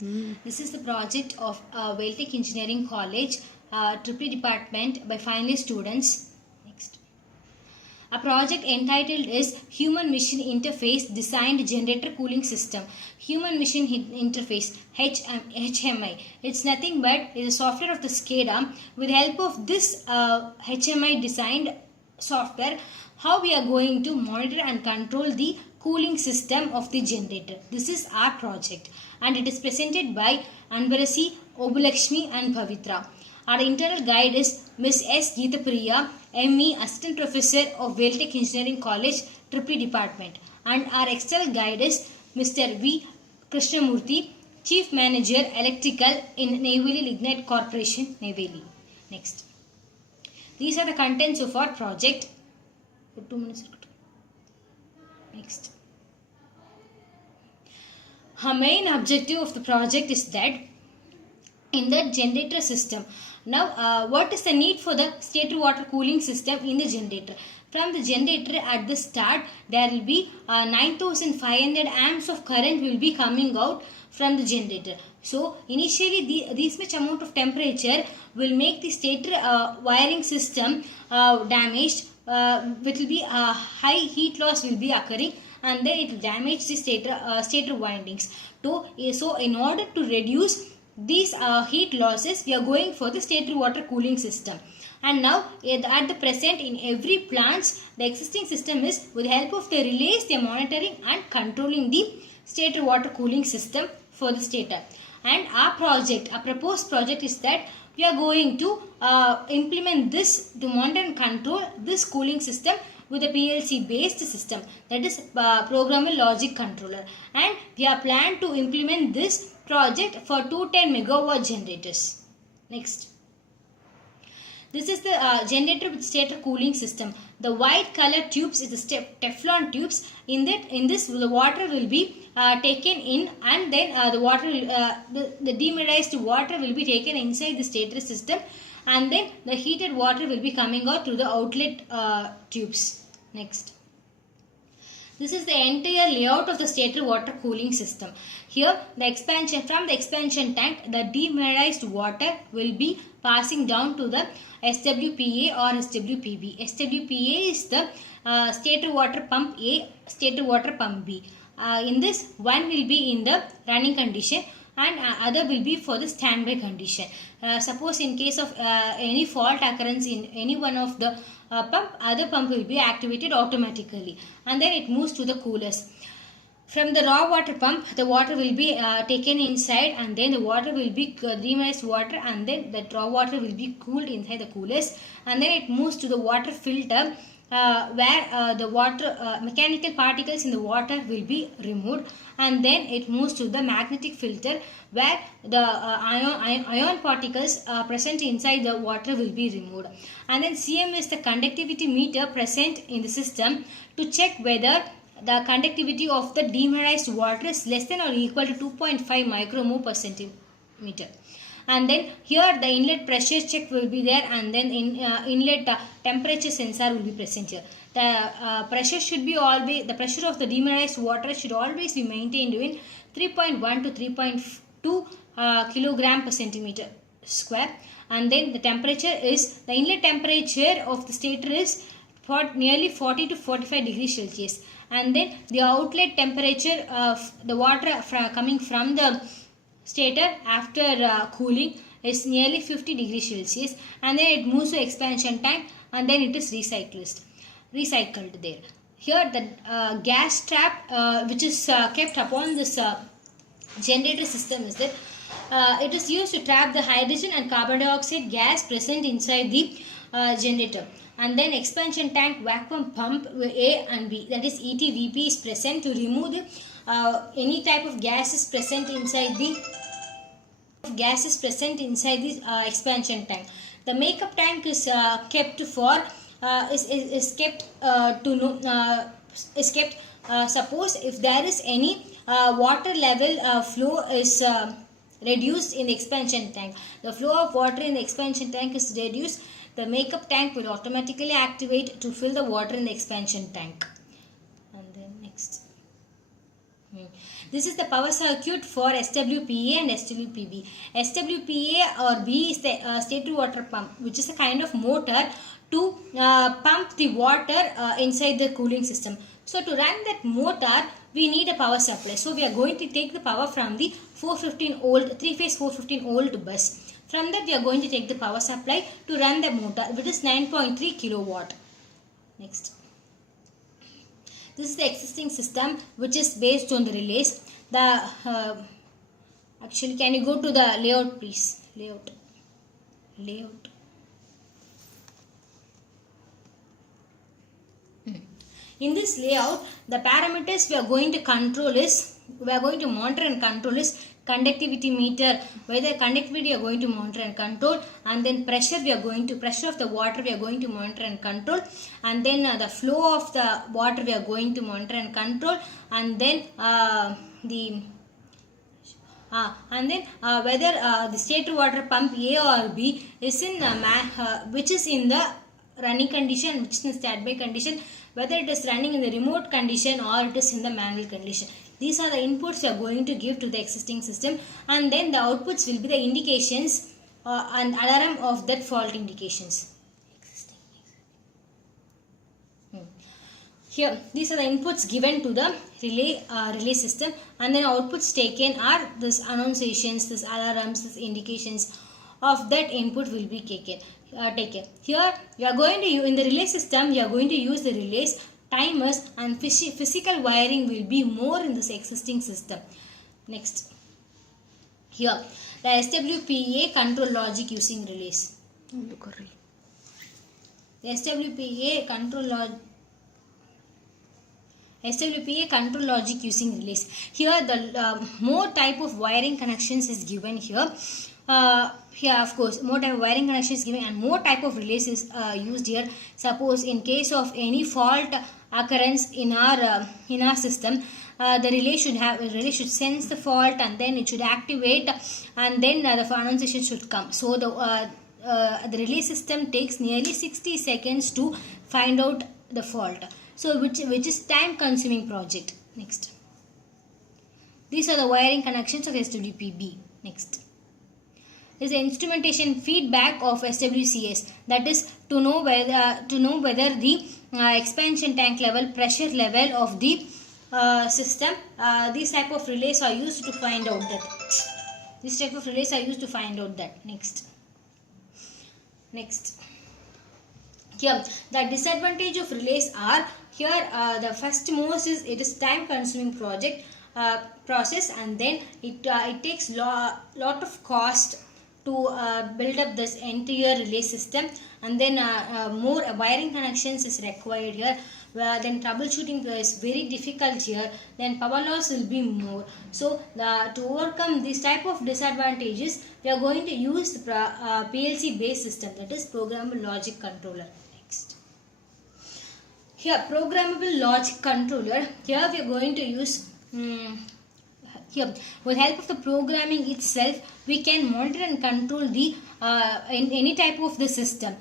This is the project of Vailtech Engineering College, Triple Department by final students. Next. A project entitled is Human Machine Interface Designed Generator Cooling System. Human Machine Interface HMI. It's nothing but is a software of the SCADA. With the help of this HMI designed software, how we are going to monitor and control the cooling system of the generator. This is our project and it is presented by Anbarasi, Obulakshmi and Pavitra. Our internal guide is Ms. S. Geethapriya, ME, Assistant Professor of Vailtech Engineering College, Triple Department. And our external guide is Mr. V. Krishnamurthy, Chief Manager Electrical in Neyveli Lignite Corporation, Neyveli. Next. These are the contents of our project. 2 minutes. Next. Our main objective of the project is that in the generator system. Now, what is the need for the stator water cooling system in the generator? From the generator at the start, there will be 9500 amps of current will be coming out from the generator. So, initially this much amount of temperature will make the stator wiring system damaged. It will be high heat loss will be occurring and then it will damage the stator windings. So, in order to reduce these heat losses, we are going for the stator water cooling system. And now at the present in every plants, the existing system is with the help of the relays, they are monitoring and controlling the stator water cooling system for the stator. And our proposed project is that we are going to implement this to monitor and control this cooling system with a PLC based system, that is programmable logic controller, and we are planned to implement this project for 210 megawatt generators. Next. This is the generator with stator cooling system. The white color tubes is the Teflon tubes. In this the water will be taken in and then the water the demineralized water will be taken inside the stator system and then the heated water will be coming out through the outlet tubes. Next. This is the entire layout of the stator water cooling system. Here, from the expansion tank, the demineralized water will be passing down to the SWPA or SWPB. SWPA is the stator water pump A, stator water pump B. In this, one will be in the running condition and other will be for the standby condition. Suppose in case of any fault occurrence in any one of the pump, other pump will be activated automatically and then it moves to the coolers. From the raw water pump, the water will be taken inside and then the water will be demineralized water and then the raw water will be cooled inside the coolers and then it moves to the water filter where the water mechanical particles in the water will be removed and then it moves to the magnetic filter where the ion particles present inside the water will be removed. And then CM is the conductivity meter present in the system to check whether the conductivity of the demineralized water is less than or equal to 2.5 micromole per centimeter. And then here the inlet pressure check will be there and then inlet temperature sensor will be present here. The pressure should be always, the pressure of the demineralized water should always be maintained in 3.1 to 3.2 kilogram per centimeter square. And then the temperature is, the inlet temperature of the stator is for nearly 40 to 45 degrees Celsius. And then the outlet temperature of the water coming from the stator after cooling is nearly 50 degrees Celsius and then it moves to expansion tank and then it is recycled there. Here the gas trap which is kept upon this generator system is that it is used to trap the hydrogen and carbon dioxide gas present inside the generator. And then expansion tank vacuum pump A and B, that is ETVP, is present to remove the, any type of gases present inside the expansion tank. The makeup tank is kept for suppose if there is any water level flow is reduced in the expansion tank. The flow of water in the expansion tank is reduced. The makeup tank will automatically activate to fill the water in the expansion tank. And then next. This is the power circuit for SWPA and SWPB. SWPA or B is the state to water pump, which is a kind of motor to pump the water inside the cooling system. So to run that motor, we need a power supply. So we are going to take the power from the 415 volt, 3-phase 415 volt bus. From that we are going to take the power supply to run the motor, which is 9.3 kilowatt. Next. This is the existing system which is based on the relays. The actually, can you go to the layout please? Layout. In this layout, the parameters we are going to monitor and control is conductivity meter, whether conductivity we are going to monitor and control, and then pressure of the water we are going to monitor and control, and then the flow of the water we are going to monitor and control, and then whether the state water pump A or B is in which is in the running condition, which is in standby condition, whether it is running in the remote condition or it is in the manual condition. These are the inputs you are going to give to the existing system, and then the outputs will be the indications and alarm of that fault indications. Here, these are the inputs given to the relay system, and then outputs taken are this annunciations, this alarms, this indications of that input will be taken. Here, you are going to in the relay system, you are going to use the relays, timers, and physical wiring will be more in this existing system. Next, here the SWPA control logic using relays. The SWPA control logic using relays. Here the more type of wiring connections is given here. Here of course more type of wiring connections is given and more type of relays is used here. Suppose in case of any fault occurrence in our system, the relay should sense the fault, and then it should activate, and then the annunciation should come. So the relay system takes nearly 60 seconds to find out the fault. So which is time consuming project. Next. These are the wiring connections of SWPB. Next. Is the instrumentation feedback of SWCS, that is to know whether the expansion tank level, pressure level of the system. These type of relays are used to find out that. Next. Here the disadvantage of relays are here. The first most is it is time consuming process, and then it takes lot of cost to build up this entire relay system, and then more wiring connections is required here, where then troubleshooting is very difficult here, then power loss will be more. So to overcome this type of disadvantages, we are going to use the PLC based system, that is programmable logic controller. Next, here programmable logic controller, here we are going to use here, with help of the programming itself, we can monitor and control the in any type of the system,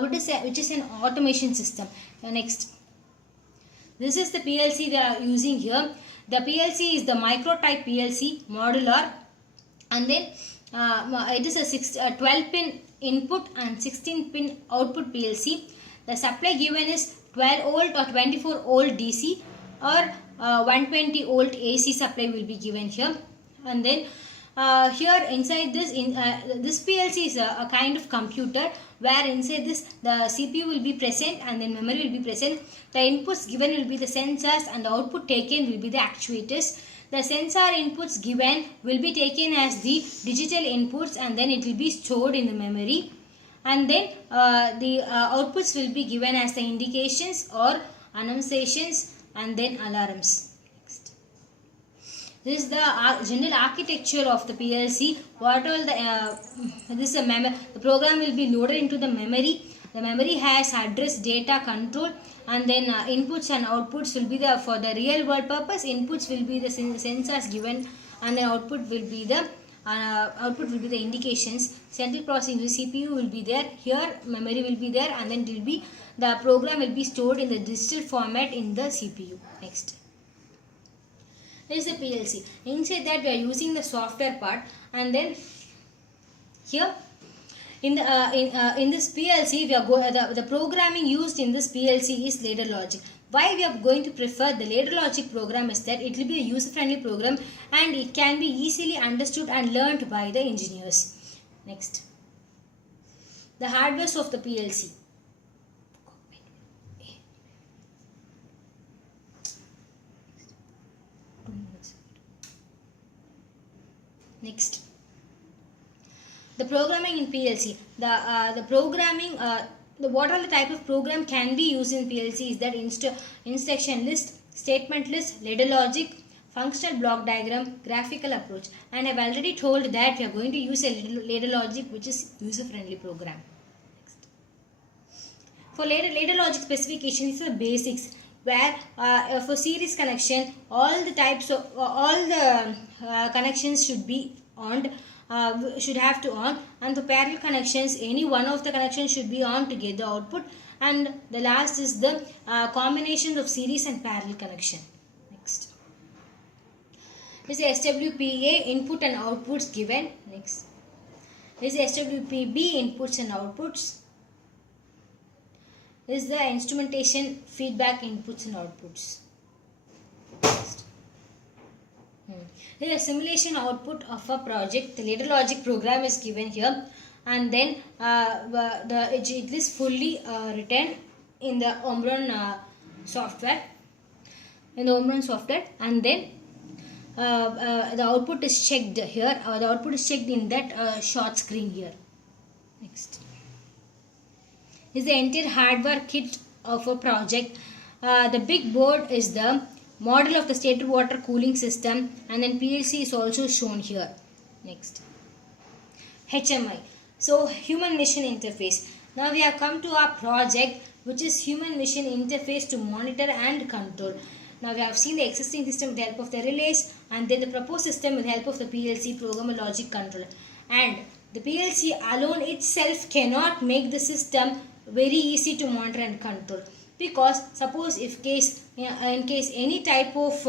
which is an automation system. Next, this is the PLC we are using here. The PLC is the micro type PLC, modular, and then it is a 12-pin input and 16-pin output PLC. The supply given is 12 volt or 24 volt DC or 120 volt AC supply will be given here. And then here inside this this PLC is a kind of computer, where inside this the CPU will be present and then memory will be present. The inputs given will be the sensors and the output taken will be the actuators. The sensor inputs given will be taken as the digital inputs, and then it will be stored in the memory, and then the outputs will be given as the indications or annunciations and then alarms. Next. This is the general architecture of the PLC. What all the program will be loaded into the memory. The memory has address data control, and then inputs and outputs will be the for the real world purpose. Inputs will be the sensors given, and then output will be the indications. Central processing CPU will be there. Here memory will be there, and then it will be the program will be stored in the digital format in the CPU. Next. is the PLC. Inside that we are using the software part, and then here in this PLC we are the programming used in this PLC is ladder logic. Why we are going to prefer the ladder logic program is that it will be a user friendly program and it can be easily understood and learned by the engineers. Next, the hardware of the PLC. Next, the programming in PLC. The programming. What are the type of program can be used in PLC is that instruction list, statement list, ladder logic, functional block diagram, graphical approach. And I've already told that we are going to use a ladder logic which is user friendly program. Next. For ladder logic specification, these are the basics where for series connection all the types of all the connections should be on. Should have to on, and for parallel connections any one of the connections should be on to get the output, and the last is the combinations of series and parallel connection. Next is the SWPA input and outputs given. Next is the SWPB inputs and outputs. Is the instrumentation feedback inputs and outputs. Next. The simulation output of a project, the ladder logic program is given here, and then it is fully written in the Omron software. And then the output is checked here. The output is checked in that short screen here. Next is the entire hardware kit of a project. The big board is the model of the stator water cooling system, and then PLC is also shown here. Next, HMI. So human machine interface. Now we have come to our project which is human machine interface to monitor and control. Now we have seen the existing system with the help of the relays, and then the proposed system with the help of the PLC programmer logic controller. And the PLC alone itself cannot make the system very easy to monitor and control, because suppose in case any type of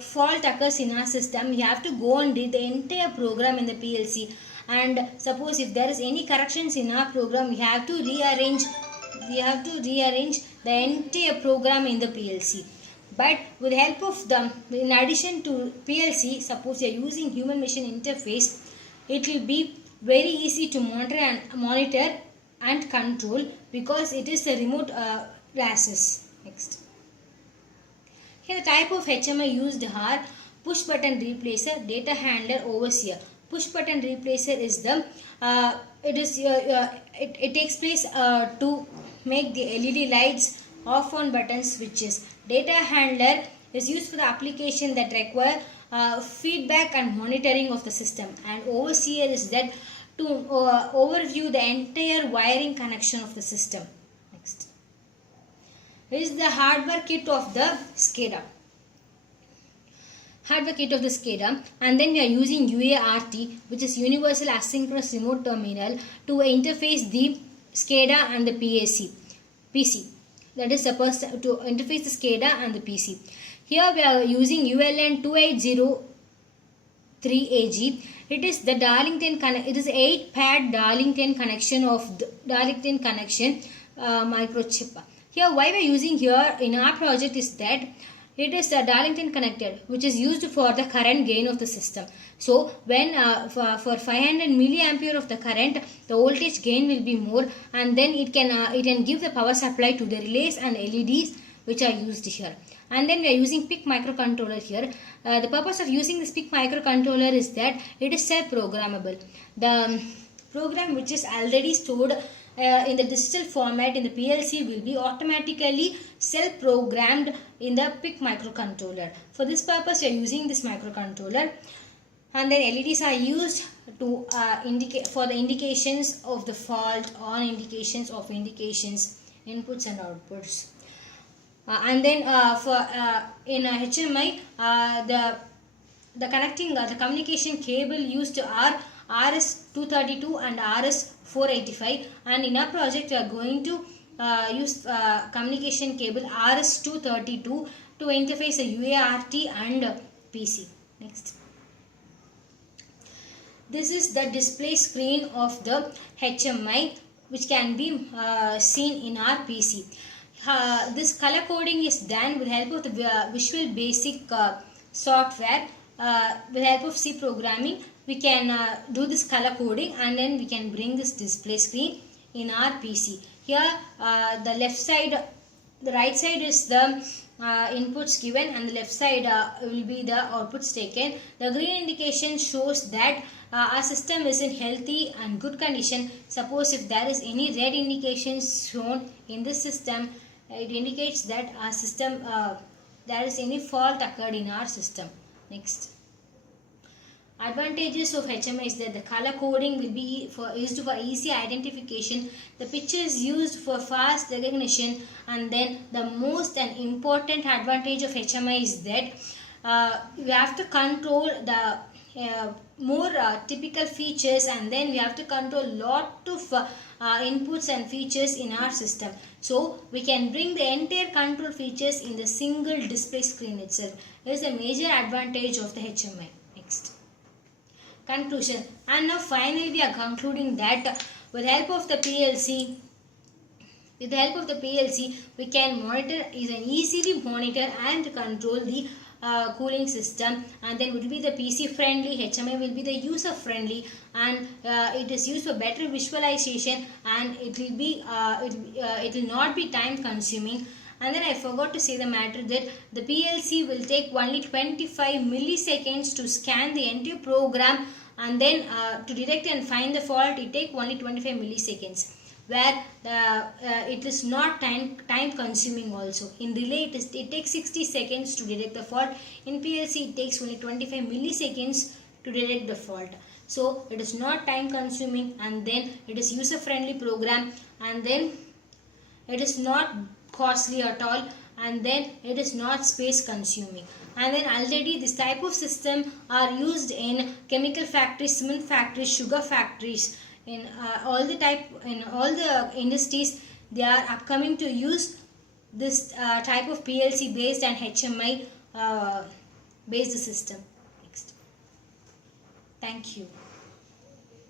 fault occurs in our system, we have to go and read the entire program in the PLC, and suppose if there is any corrections in our program, we have to rearrange the entire program in the PLC. But with the help of in addition to PLC, suppose you are using human machine interface, it will be very easy to monitor and control, because it is a remote access. Next, here the type of HMI used are push button replacer, data handler, overseer. Push button replacer is the it takes place to make the LED lights off on button switches. Data handler is used for the application that require feedback and monitoring of the system, and overseer is that to overview the entire wiring connection of the system. Next is the hardware kit of the SCADA. And then we are using UART, which is Universal Asynchronous Remote Terminal, to interface the SCADA and the PC. That is supposed to interface the SCADA and the PC. Here we are using ULN 2803AG. It is the Darlington it is 8-pad Darlington connection of the Darlington connection microchip. Here why we are using here in our project is that it is the Darlington connected, which is used for the current gain of the system. So when for 500 milliampere of the current, the voltage gain will be more, and then it can give the power supply to the relays and LEDs which are used here. And then we are using PIC microcontroller here. The purpose of using this PIC microcontroller is that it is self-programmable. The program which is already stored in the digital format in the PLC will be automatically self-programmed in the PIC microcontroller. For this purpose we are using this microcontroller, and then LEDs are used to indicate for the indications of the fault, on indications of indications, inputs and outputs. And then in HMI the communication cable used are RS232 and RS485, and in our project we are going to use communication cable RS-232 to interface a UART and PC. Next. This is the display screen of the HMI, which can be seen in our PC. This color coding is done with the help of the Visual Basic software. With the help of C programming, we can do this color coding, and then we can bring this display screen in our PC. Here the left side, the right side is the inputs given, and the left side will be the outputs taken. The green indication shows that our system is in healthy and good condition. Suppose if there is any red indication shown in this system, it indicates that our system there is any fault occurred in our system. Next. Advantages of HMI is that the color coding will be used for easy identification. The picture is used for fast recognition, and then the most and important advantage of HMI is that we have to control the more typical features, and then we have to control lot of inputs and features in our system. So we can bring the entire control features in the single display screen itself. It is a major advantage of the HMI. Next. Conclusion. And now finally we are concluding that with the help of the PLC, we can monitor, easily monitor and control the cooling system, and then will be the PC friendly. HMI will be the user friendly, and it is used for better visualization, and it will be it will not be time consuming. And then I forgot to say the matter that the PLC will take only 25 milliseconds to scan the entire program, and then to detect and find the fault it take only 25 milliseconds, where it is not time consuming also. In relay it takes 60 seconds to detect the fault. In PLC it takes only 25 milliseconds to detect the fault. So it is not time consuming, and then it is user friendly program, and then it is not costly at all, and then it is not space consuming. And then already this type of system are used in chemical factories, cement factories, sugar factories, in all the industries. They are upcoming to use this type of PLC based and HMI based system. Next. Thank you.